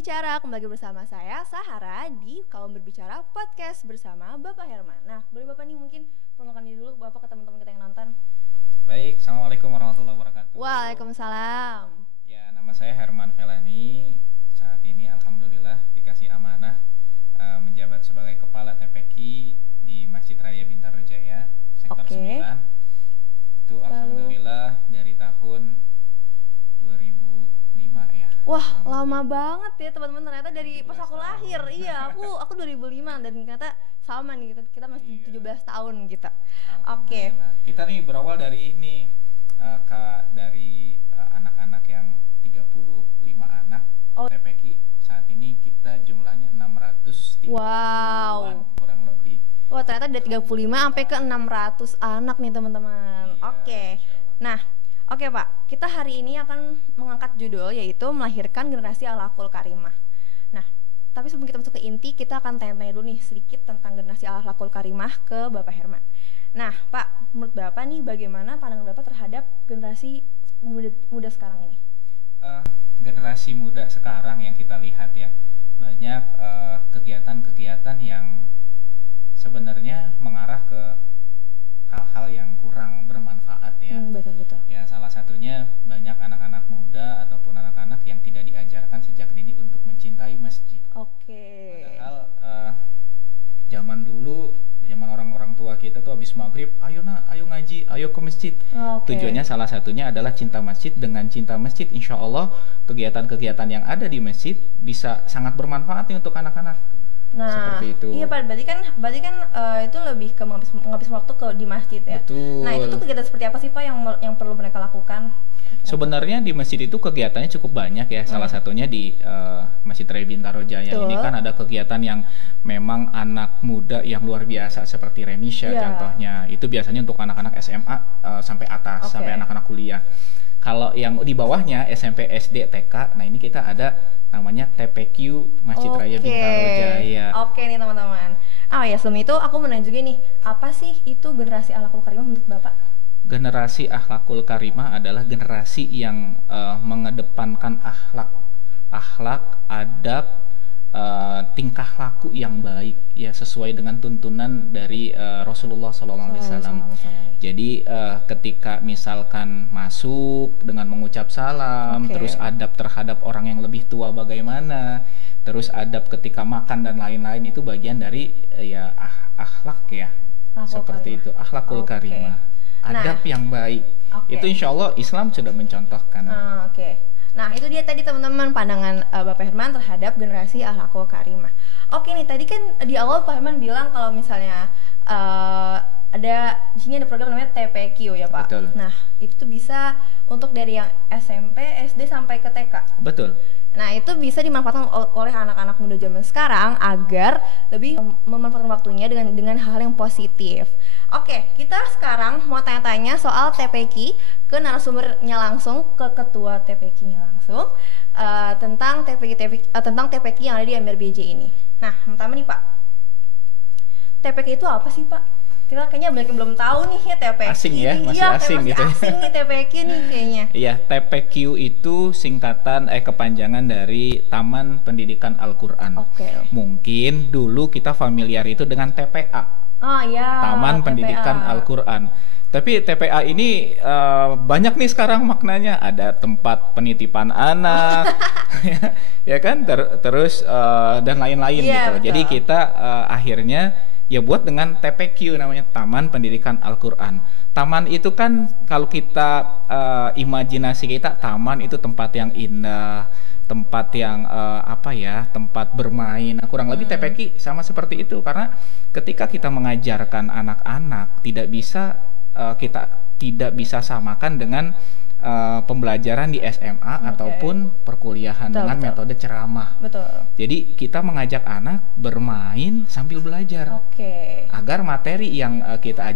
Berbicara, kembali lagi bersama saya Sahara di Kaum Berbicara Podcast bersama Bapak Herman. Nah, boleh Bapak nih mungkin perkenalkan diri dulu Bapak ke teman-teman kita yang nonton. Baik, Assalamualaikum warahmatullahi wabarakatuh. Waalaikumsalam. Ya, nama saya Herman Felani. Saat ini alhamdulillah dikasih amanah menjabat sebagai Kepala TPQ di Masjid Raya Bintaro Jaya, Sektor 9. Itu alhamdulillah dari tahun 2005 ya. Wah, lama banget ya teman-teman, ternyata dari pas aku lahir. Iya, aku 2005 dan ternyata sama nih, kita masih 17 tahun gitu. Oke. Kita nih berawal dari ini Kak, dari anak-anak yang 35 anak. TPQ saat ini kita jumlahnya 630 kurang lebih. Wah, ternyata dari 35 sampai ke 600 anak nih teman-teman. Iya, Oke. Nah, oke Pak, kita hari ini akan mengangkat judul yaitu melahirkan generasi akhlakul karimah. Nah, tapi sebelum kita masuk ke inti, kita akan tanya-tanya dulu nih sedikit tentang generasi akhlakul karimah ke Bapak Herman. Nah, Pak, menurut Bapak nih bagaimana pandangan Bapak terhadap generasi muda sekarang ini? Generasi muda sekarang yang kita lihat ya, banyak kegiatan-kegiatan yang sebenarnya mengarah ke hal-hal yang kurang bermanfaat ya. Betul. Ya, salah satunya banyak anak-anak muda ataupun anak-anak yang tidak diajarkan sejak dini untuk mencintai masjid. Oke. Padahal zaman dulu, zaman orang-orang tua kita tuh habis maghrib, ayo ngaji, ayo ke masjid. Tujuannya salah satunya adalah cinta masjid. Dengan cinta masjid, insya Allah kegiatan-kegiatan yang ada di masjid bisa sangat bermanfaat nih untuk anak-anak. Nah, seperti itu. Iya Pak, berarti kan itu lebih ke menghabis waktu di masjid ya. Betul. Nah, itu tuh kegiatan seperti apa sih Pak yang perlu mereka lakukan? Sebenarnya di masjid itu kegiatannya cukup banyak ya. Salah satunya di Masjid Raya Bintaro Jaya. Ini kan ada kegiatan yang memang anak muda yang luar biasa seperti remisya contohnya. Itu biasanya untuk anak-anak SMA sampai atas, sampai anak-anak kuliah. Kalau yang di bawahnya SMP, SD, TK, nah ini kita ada namanya TPQ Masjid Raya Bintaro Jaya. Oke nih teman-teman. Ya sebelum itu aku mau nanya juga nih, apa sih itu generasi akhlakul karimah menurut Bapak? Generasi akhlakul karimah adalah generasi yang mengedepankan akhlak, adab, tingkah laku yang baik ya, sesuai dengan tuntunan dari Rasulullah SAW. Jadi ketika misalkan masuk dengan mengucap salam, terus adab terhadap orang yang lebih tua bagaimana, terus adab ketika makan dan lain-lain, itu bagian dari akhlak ya. Seperti itu, akhlakul karimah, adab yang baik. Itu insya Allah Islam sudah mencontohkan. Nah, itu dia tadi teman-teman pandangan Bapak Herman terhadap generasi akhlakul karimah. Oke nih, tadi kan di awal Pak Herman bilang kalau misalnya ada di sini ada program namanya TPQ ya Pak. Betul. Nah, itu bisa untuk dari yang SMP, SD sampai ke TK. Betul. Nah, itu bisa dimanfaatkan oleh anak-anak muda zaman sekarang agar lebih memanfaatkan waktunya dengan hal yang positif. Oke, kita sekarang mau tanya-tanya soal TPQ ke narasumbernya langsung, ke ketua TPQ-nya langsung tentang TPQ yang ada di MRBJ ini. Nah, pertama nih Pak, TPQ itu apa sih Pak? Kita kayaknya banyak yang belum tahu nih ya TPQ. Asing ya, masih asing gitu. Asing nih TPQ nih kayaknya. Iya, TPQ itu singkatan kepanjangan dari Taman Pendidikan Al-Qur'an. Mungkin dulu kita familiar itu dengan TPA. Taman Pendidikan Al-Qur'an. Tapi TPA ini banyak nih sekarang maknanya. Ada tempat penitipan anak, ya kan, terus dan lain-lain gitu. Betul. Jadi kita akhirnya ya buat dengan TPQ, namanya Taman Pendidikan Al-Qur'an. Taman itu kan kalau kita imajinasi kita, taman itu tempat yang indah, tempat yang tempat bermain. Kurang lebih TPQ sama seperti itu, karena ketika kita mengajarkan anak-anak kita tidak bisa samakan dengan pembelajaran di SMA ataupun perkuliahan dengan metode ceramah. Jadi kita mengajak anak bermain sambil belajar, agar materi yang kita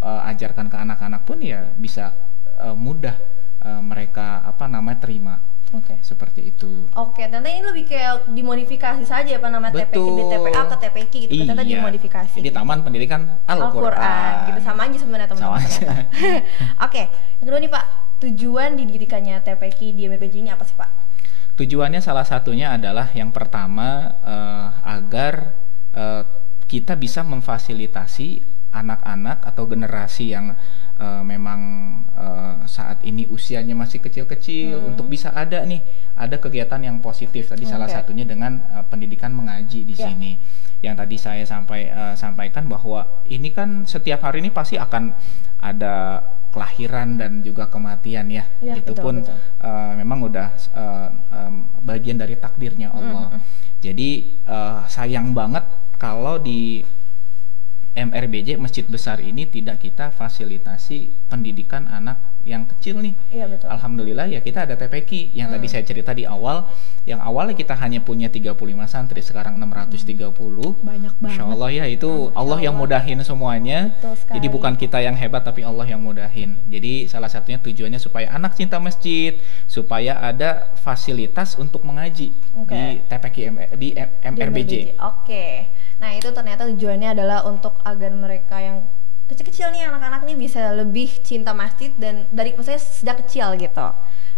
ajarkan ke anak-anak pun ya bisa mudah mereka terima. Seperti itu. Ternyata ini lebih kayak dimodifikasi saja ya Pak, nama TPQ dari TPA ke TPQ gitu. Ternyata dimodifikasi. Jadi Taman Pendidikan Al-Qur'an. Gitu, sama aja sebenarnya teman-teman. Yang kedua nih Pak, tujuan didirikannya TPQ di MRBJ ini apa sih Pak? Tujuannya salah satunya adalah yang pertama agar kita bisa memfasilitasi anak-anak atau generasi yang memang saat ini usianya masih kecil-kecil untuk bisa ada kegiatan yang positif tadi salah satunya dengan pendidikan mengaji di sini. Yang tadi saya sampaikan bahwa ini kan setiap hari ini pasti akan ada kelahiran dan juga kematian ya. Itu pun memang udah bagian dari takdirnya Allah. Jadi sayang banget kalau di MRBJ Masjid Besar ini tidak kita fasilitasi pendidikan anak yang kecil nih. Iya, betul. Alhamdulillah ya kita ada TPQ yang tadi saya cerita di awal. Yang awalnya kita hanya punya 35 santri, sekarang 630. Banyak banget. Masya Allah ya, itu Allah yang mudahin semuanya. Jadi bukan kita yang hebat tapi Allah yang mudahin. Jadi salah satunya tujuannya supaya anak cinta masjid, supaya ada fasilitas untuk mengaji di TPQ di MRBJ. Oke. Nah itu ternyata tujuannya adalah untuk agar mereka yang kecil-kecil nih, anak-anak nih bisa lebih cinta masjid dan dari maksudnya sejak kecil gitu.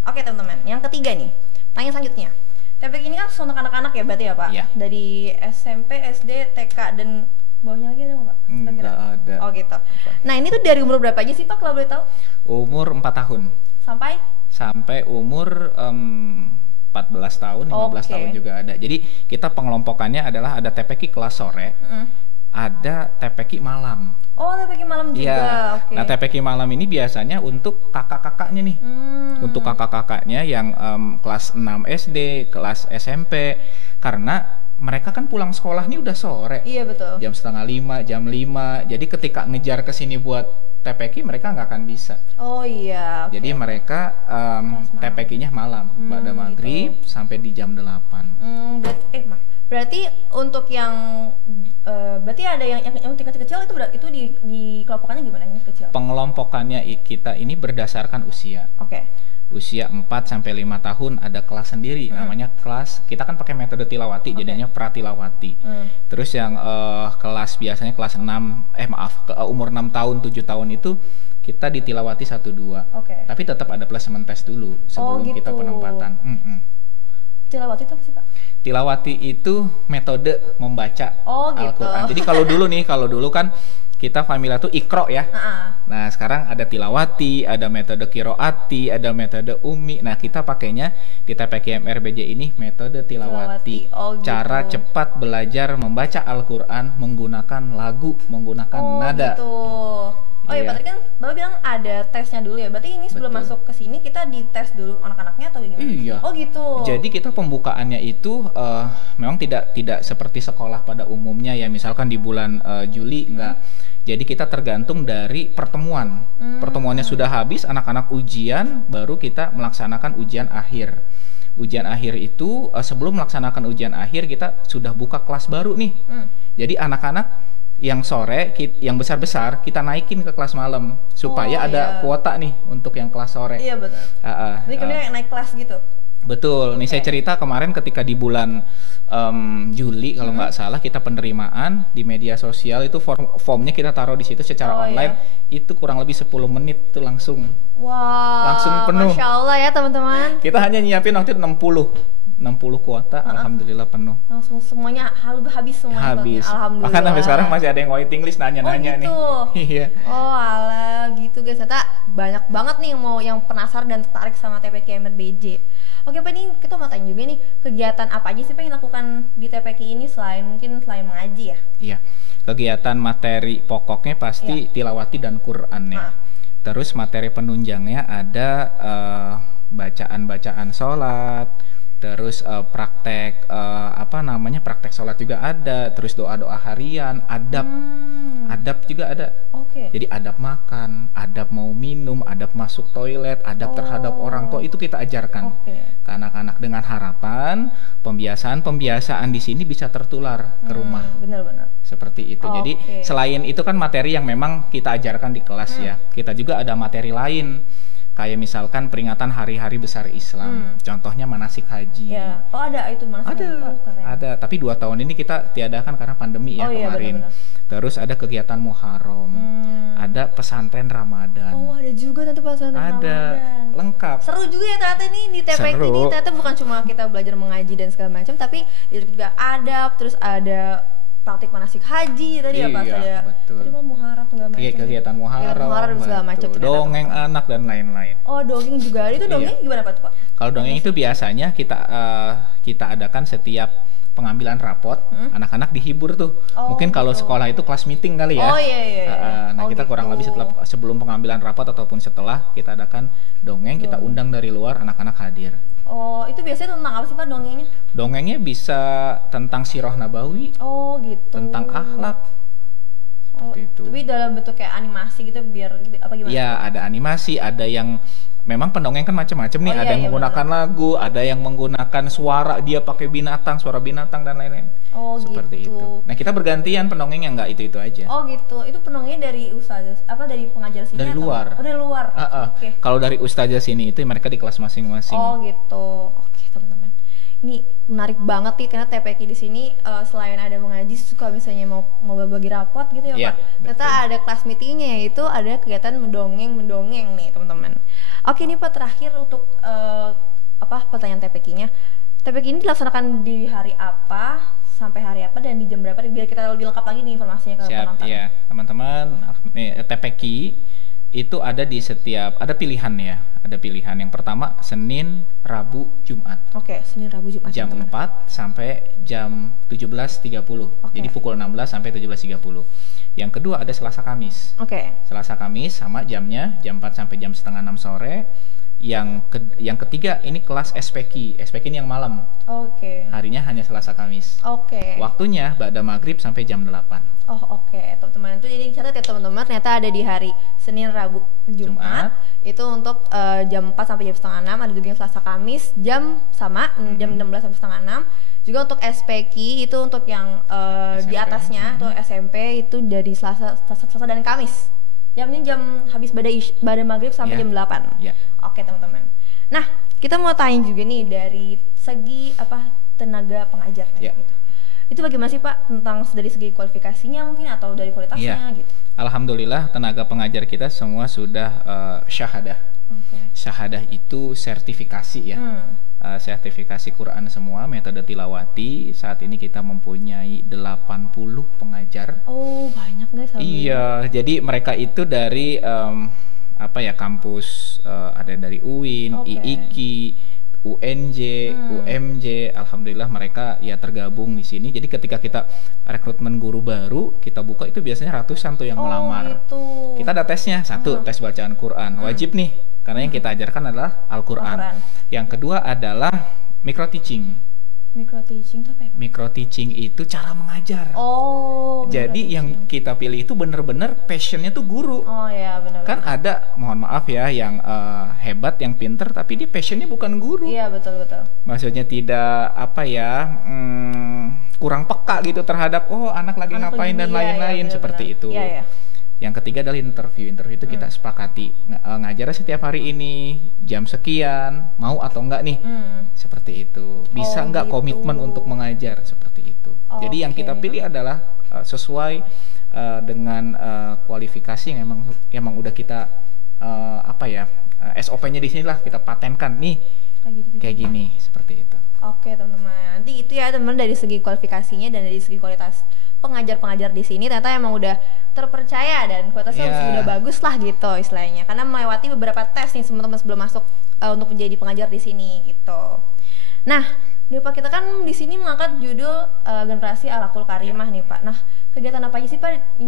Oke teman-teman, yang ketiga nih, tanya selanjutnya. TPQ ini kan untuk anak-anak ya berarti ya Pak? Iya. Dari SMP, SD, TK dan bawahnya lagi ada nggak Pak? Enggak ada. Oh gitu. Nah ini tuh dari umur berapa aja sih Pak kalau boleh tahu? Umur 4 tahun. Sampai umur 14 tahun, 15 tahun juga ada. Jadi kita pengelompokannya adalah ada TPQ kelas sore, ada TPQ malam. Oh, TPQ malam juga. Iya. Nah, TPQ malam ini biasanya untuk kakak-kakaknya nih. Untuk kakak-kakaknya yang kelas 6 SD, kelas SMP. Karena mereka kan pulang sekolah nih udah sore. Iya, betul. Jam 4:30, jam 5. Jadi ketika ngejar ke sini buat TPQ mereka nggak akan bisa. Oh iya. Jadi mereka TPQ-nya malam, pada maghrib gitu. Sampai di jam 8. Berarti untuk yang berarti ada yang tingkat kecil itu di kelompokannya gimana ini kecil? Pengelompokannya kita ini berdasarkan usia. Usia 4 sampai 5 tahun ada kelas sendiri namanya kelas, kita kan pakai metode tilawati jadinya pratilawati. Terus yang kelas biasanya kelas 6 umur 6 tahun 7 tahun itu kita ditilawati 1-2. Tapi tetap ada placement test dulu sebelum gitu. Kita penempatan. Tilawati itu apa sih Pak? Tilawati itu metode membaca Al-Quran. Jadi kalau dulu kan kita familiar tuh Iqra ya. Nah sekarang ada tilawati, ada metode kiroati, ada metode umi. Nah kita pakainya di TPQ MRBJ ini metode tilawati. Cara cepat belajar membaca Al-Quran menggunakan lagu, menggunakan nada. Gitu. Iya, berarti kan Bapak bilang ada tesnya dulu ya. Berarti ini sebelum masuk ke sini kita dites dulu anak-anaknya atau gimana? Iya. Oh gitu. Jadi kita pembukaannya itu memang tidak seperti sekolah pada umumnya ya. Misalkan di bulan Juli enggak. Jadi kita tergantung dari pertemuan. Pertemuannya sudah habis, anak-anak ujian, baru kita melaksanakan ujian akhir. Ujian akhir itu sebelum melaksanakan ujian akhir kita sudah buka kelas baru nih. Jadi anak-anak yang sore, yang besar-besar kita naikin ke kelas malam supaya ada kuota nih untuk yang kelas sore. Iya betul. Jadi kemudian naik kelas gitu. Betul. Nih saya cerita kemarin ketika di bulan Juli kalau nggak salah kita penerimaan di media sosial itu formnya kita taruh di situ secara online. Itu kurang lebih 10 menit itu langsung. Langsung penuh. Masya Allah ya teman-teman. Kita hanya nyiapin waktu itu 60 kuota, alhamdulillah penuh. Langsung semuanya habis semua. Habis. Alhamdulillah. Bahkan sampai sekarang masih ada yang waiting list nanya-nanya gitu. nih. Iya. Alah gitu guys. Ternyata banyak banget nih yang penasaran dan tertarik sama TPQ MRBJ. Oke Pak, ini kita mau tanya juga nih, kegiatan apa aja sih Pak yang dilakukan di TPQ ini selain mengaji ya? Iya. Kegiatan materi pokoknya pasti tilawati dan Quran ya. Terus materi penunjangnya ada bacaan-bacaan sholat, terus praktek praktek sholat juga ada, terus doa-doa harian, adab juga ada. Jadi adab makan, adab mau minum, adab masuk toilet, adab terhadap orang tua itu kita ajarkan ke anak-anak dengan harapan pembiasaan di sini bisa tertular ke rumah. Benar-benar. Seperti itu. Jadi selain itu kan materi yang memang kita ajarkan di kelas ya, kita juga ada materi lain. kayak misalkan peringatan hari-hari besar Islam, contohnya manasik haji. Ya. Oh ada itu manasik. Ada. Tapi 2 tahun ini kita tiadakan karena pandemi ya kemarin. Bener-bener. Terus ada kegiatan Muharram, ada pesantren Ramadan. Oh ada juga tentu pesantren Ramadan. Ada, lengkap. Seru juga ya ternyata nih di TPK ini, ternyata bukan cuma kita belajar mengaji dan segala macam, tapi juga adab, terus ada praktik manasik haji tadi ya Pak, ada tadi Muharram segala macam. Kegiatan Muharram segala macam. Dongeng anak dan lain-lain. Oh dongeng juga, itu dongeng gimana Pak? Kalau dongeng itu biasanya kita adakan setiap pengambilan rapot, anak-anak dihibur tuh. Mungkin kalau sekolah itu kelas meeting kali ya. Oh iya. Nah kita kurang lebih sebelum pengambilan rapot ataupun setelah kita adakan dongeng, kita undang dari luar, anak-anak hadir. Oh, itu biasanya tentang apa sih Pak dongengnya? Dongengnya bisa tentang sirah nabawi. Oh, gitu. Tentang akhlak. Itu. Tapi dalam bentuk kayak animasi gitu biar apa gimana? Ya, ada animasi, ada yang memang pendongeng kan macam-macam nih, ada yang menggunakan lagu, ada yang menggunakan suara, dia pakai suara binatang dan lain-lain. Oh, seperti gitu. Itu. Nah, kita bergantian pendongengnya, nggak itu aja. Oh, gitu. Itu pendongengnya dari ustazah dari pengajar sini dari luar. Oh, dari luar. Okay. Kalau dari ustazah sini itu mereka di kelas masing-masing. Oh, gitu. Oke, teman-teman. Ini menarik banget nih karena TPK di sini selain ada mengaji, suka misalnya mau berbagi rapot gitu ya Pak. Ternyata ada kelas meetingnya, yaitu ada kegiatan mendongeng nih teman-teman. Oke nih Pak, terakhir untuk pertanyaan TPK-nya. TPK ini dilaksanakan di hari apa sampai hari apa dan di jam berapa, biar kita lebih lengkap lagi nih informasinya ke penonton. Siap, ya teman-teman. TPK itu ada di ada pilihan ya. Ada pilihan yang pertama Senin, Rabu, Jumat. Oke, Senin, Rabu, Jumat. Jam 4 sampai jam 17.30. Jadi pukul 16 sampai 17.30. Yang kedua ada Selasa Kamis. Selasa Kamis sama jamnya jam 4 sampai jam setengah 6 sore. Yang ketiga ini kelas SPK. SPK ini yang malam. Harinya hanya Selasa Kamis. Waktunya ba'da maghrib sampai jam 8. Teman-teman, itu jadi catat ya teman-teman, ternyata ada di hari Senin, Rabu, Jumat. Itu untuk jam 4 sampai jam setengah 6. Ada juga yang Selasa Kamis jam sama jam 16 sampai setengah 6. Juga untuk SPK itu untuk yang di atasnya, untuk SMP itu dari Selasa dan Kamis. Jamnya jam habis pada maghrib sampai jam 8. Oke teman-teman. Nah, kita mau tanya juga nih dari segi tenaga pengajar gitu. Itu bagaimana sih Pak tentang dari segi kualifikasinya mungkin atau dari kualitasnya gitu? Alhamdulillah tenaga pengajar kita semua sudah syahadah. Syahadah itu sertifikasi ya. Sertifikasi Quran semua, metode tilawati. Saat ini kita mempunyai 80 pengajar. Oh, banyak guys. Iya, jadi mereka itu dari kampus ada dari UIN, IIKI, UNJ, UMJ. Alhamdulillah mereka ya tergabung di sini. Jadi ketika kita rekrutmen guru baru, kita buka itu biasanya ratusan tuh yang melamar. Gitu. Kita ada tesnya, satu tes bacaan Quran, wajib nih. Karena yang kita ajarkan adalah Al-Quran. Yang kedua adalah micro teaching. Micro teaching itu apa ya? Micro teaching itu cara mengajar. Jadi yang kita pilih itu bener-bener passionnya tuh guru. Benar. Kan ada, mohon maaf ya, yang hebat, yang pinter, tapi dia passionnya bukan guru. Iya betul. Maksudnya tidak kurang peka gitu terhadap anak lagi ngapain dan lain-lain seperti itu. Yang ketiga adalah interview itu kita sepakati ngajar setiap hari ini jam sekian, mau atau enggak nih, seperti itu, bisa enggak gitu. Komitmen untuk mengajar seperti itu. Jadi yang kita pilih adalah sesuai dengan kualifikasi yang emang udah kita SOP-nya di sinilah kita patenkan nih kayak gini seperti itu. Oke teman-teman, nanti itu ya teman dari segi kualifikasinya dan dari segi kualitas pengajar-pengajar di sini ternyata emang udah terpercaya dan kualitasnya sudah bagus lah gitu istilahnya, karena melewati beberapa tes nih teman-teman sebelum masuk untuk menjadi pengajar di sini gitu. Nah, nih Pak, kita kan di sini mengangkat judul generasi Akhlakul Karimah nih Pak. Nah, kegiatan apa aja sih Pak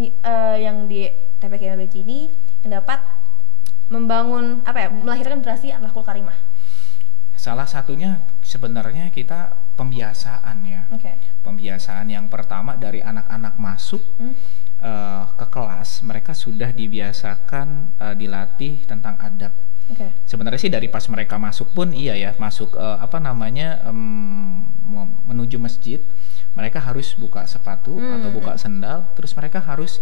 yang di TPK Knowledge ini yang dapat membangun melahirkan generasi Akhlakul Karimah? Salah satunya sebenarnya kita pembiasaan ya. Pembiasaan yang pertama dari anak-anak masuk ke kelas, mereka sudah dibiasakan dilatih tentang adab. Sebenarnya sih dari pas mereka masuk pun masuk menuju masjid, mereka harus buka sepatu atau buka sendal, terus mereka harus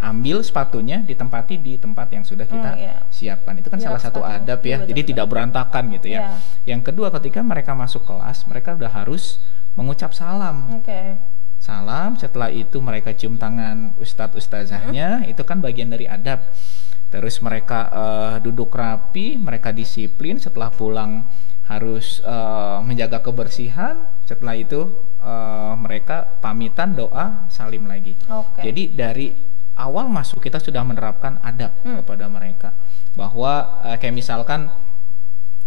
ambil sepatunya, ditempati di tempat yang sudah kita siapkan. Itu kan salah satu adab ya. Jadi tidak berantakan gitu ya. Yang kedua, ketika mereka masuk kelas, mereka udah harus mengucap salam. Salam, setelah itu mereka cium tangan ustadz-ustazahnya, itu kan bagian dari adab. Terus mereka duduk rapi, mereka disiplin, setelah pulang harus menjaga kebersihan. Setelah itu mereka pamitan, doa, salim lagi. Jadi dari awal masuk kita sudah menerapkan adab kepada mereka, bahwa kayak misalkan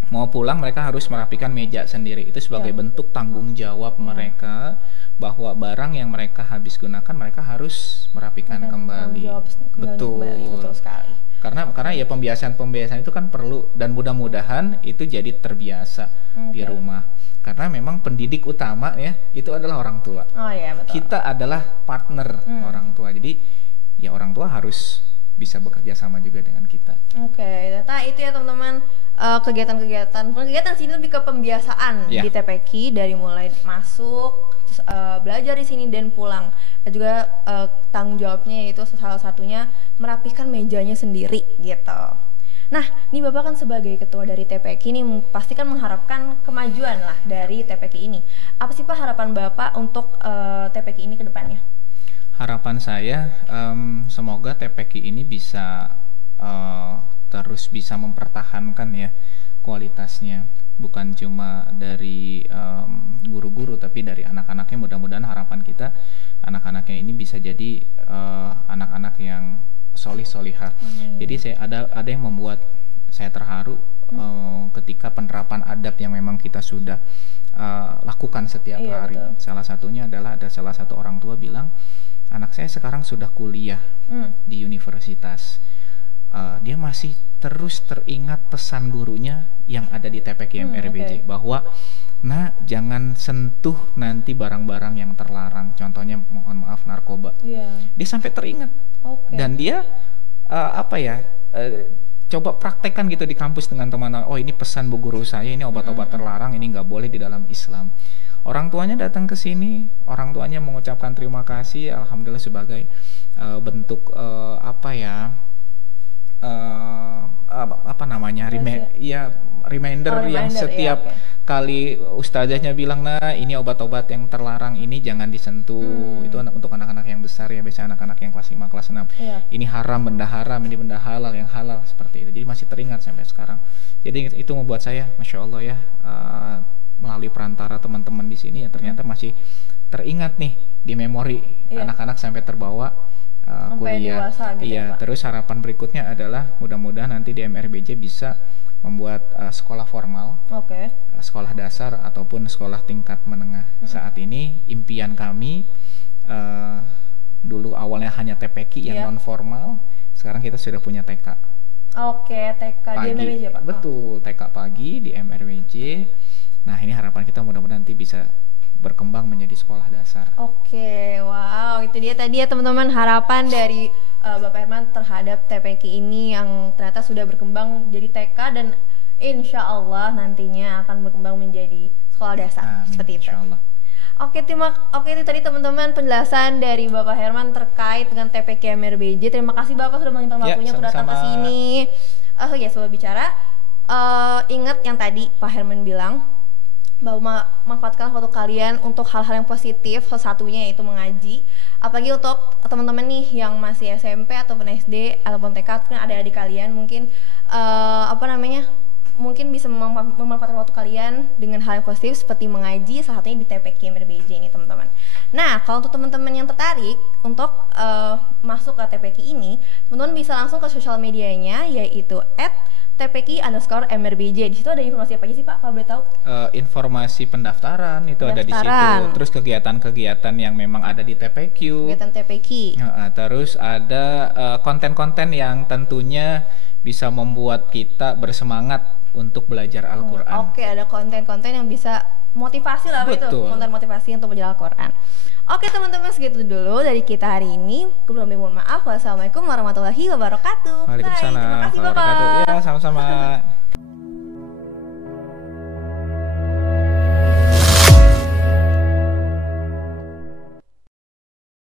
mau pulang mereka harus merapikan meja sendiri. Itu sebagai bentuk tanggung jawab mereka, bahwa barang yang mereka habis gunakan mereka harus merapikan kembali. Betul sekali. Karena ya pembiasaan itu kan perlu, dan mudah-mudahan itu jadi terbiasa di rumah. Karena memang pendidik utama ya itu adalah orang tua. Betul. Kita adalah partner orang tua. Jadi ya orang tua harus bisa bekerja sama juga dengan kita. Ternyata itu ya teman-teman, kegiatan sini lebih ke pembiasaan di TPQ, dari mulai masuk, terus belajar di sini dan pulang. Dan juga tanggung jawabnya yaitu salah satunya merapikan mejanya sendiri gitu. Nah, ini Bapak kan sebagai ketua dari TPQ ini pasti kan mengharapkan kemajuan lah dari TPQ ini. Apa sih Pak harapan Bapak untuk TPQ ini ke depannya? Harapan saya semoga TPQ ini bisa terus bisa mempertahankan ya kualitasnya, bukan cuma dari guru-guru tapi dari anak-anaknya. Mudah-mudahan harapan kita anak-anaknya ini bisa jadi anak-anak yang solihah. Jadi ada yang membuat saya terharu ketika penerapan adab yang memang kita sudah lakukan setiap hari. Betul. Salah satunya adalah ada salah satu orang tua bilang, anak saya sekarang sudah kuliah di universitas. Dia masih terus teringat pesan gurunya yang ada di TPQ MRBJ, bahwa jangan sentuh nanti barang-barang yang terlarang. Contohnya mohon maaf narkoba. Dia sampai teringat. Dan dia coba praktekkan gitu di kampus dengan teman. Oh, ini pesan bu guru saya, ini obat-obat terlarang, ini nggak boleh di dalam Islam. Orang tuanya datang ke sini, orang tuanya mengucapkan terima kasih, alhamdulillah, sebagai bentuk reminder yang setiap kali ustazahnya bilang, ini obat-obat yang terlarang, ini jangan disentuh. Itu untuk anak-anak yang besar ya, biasanya anak-anak yang kelas 5, kelas 6. Ini haram, benda haram, ini benda halal, yang halal, seperti itu. Jadi masih teringat sampai sekarang. Jadi itu membuat saya, Masya Allah ya, melalui perantara teman-teman di sini ya, ternyata masih teringat nih di memori anak-anak sampai terbawa kuliah. Dewasa, gitu ya, terus harapan berikutnya adalah mudah-mudahan nanti di MRBJ bisa membuat sekolah formal, sekolah dasar ataupun sekolah tingkat menengah. Saat ini impian kami dulu awalnya hanya TPQ yang non formal, sekarang kita sudah punya TK. TK pagi. Di MRBJ Pak. Betul, TK pagi di MRBJ. Nah, ini harapan kita mudah-mudahan nanti bisa berkembang menjadi sekolah dasar. Wow, itu dia tadi ya teman-teman, harapan dari Bapak Herman terhadap TPQ ini yang ternyata sudah berkembang jadi TK dan insya Allah nantinya akan berkembang menjadi sekolah dasar. Seperti itu. Insya Allah. Itu tadi teman-teman penjelasan dari Bapak Herman terkait dengan TPQ MRBJ. Terima kasih Bapak sudah menyempatkan waktunya untuk datang ke sini. Sobat bicara, ingat yang tadi Pak Herman bilang, bahwa manfaatkan waktu kalian untuk hal-hal yang positif, salah satunya yaitu mengaji. Apalagi untuk teman-teman nih yang masih SMP ataupun SD ataupun TK, kan ada adik kalian mungkin mungkin bisa memanfaatkan waktu kalian dengan hal yang positif seperti mengaji, salah satunya di TPQ MRBJ ini teman-teman. Nah, kalau untuk teman-teman yang tertarik untuk masuk ke TPQ ini, teman-teman bisa langsung ke sosial medianya yaitu @TPQ_MRBJ. Di situ ada informasi apa aja sih Pak, kalau boleh tahu? Informasi pendaftaran itu ada di situ. Terus kegiatan-kegiatan yang memang ada di TPQ. Kegiatan TPQ. Terus ada konten-konten yang tentunya bisa membuat kita bersemangat untuk belajar Al-Quran. Ada konten-konten yang bisa motivasi lah. Betul. Itu konten motivasi untuk belajar Al-Quran. Teman-teman, segitu dulu dari kita hari ini. Kurang lebih mohon maaf. Wassalamualaikum warahmatullahi wabarakatuh. Waalaikumsalam. Terima kasih Bapak. Ya, sama-sama.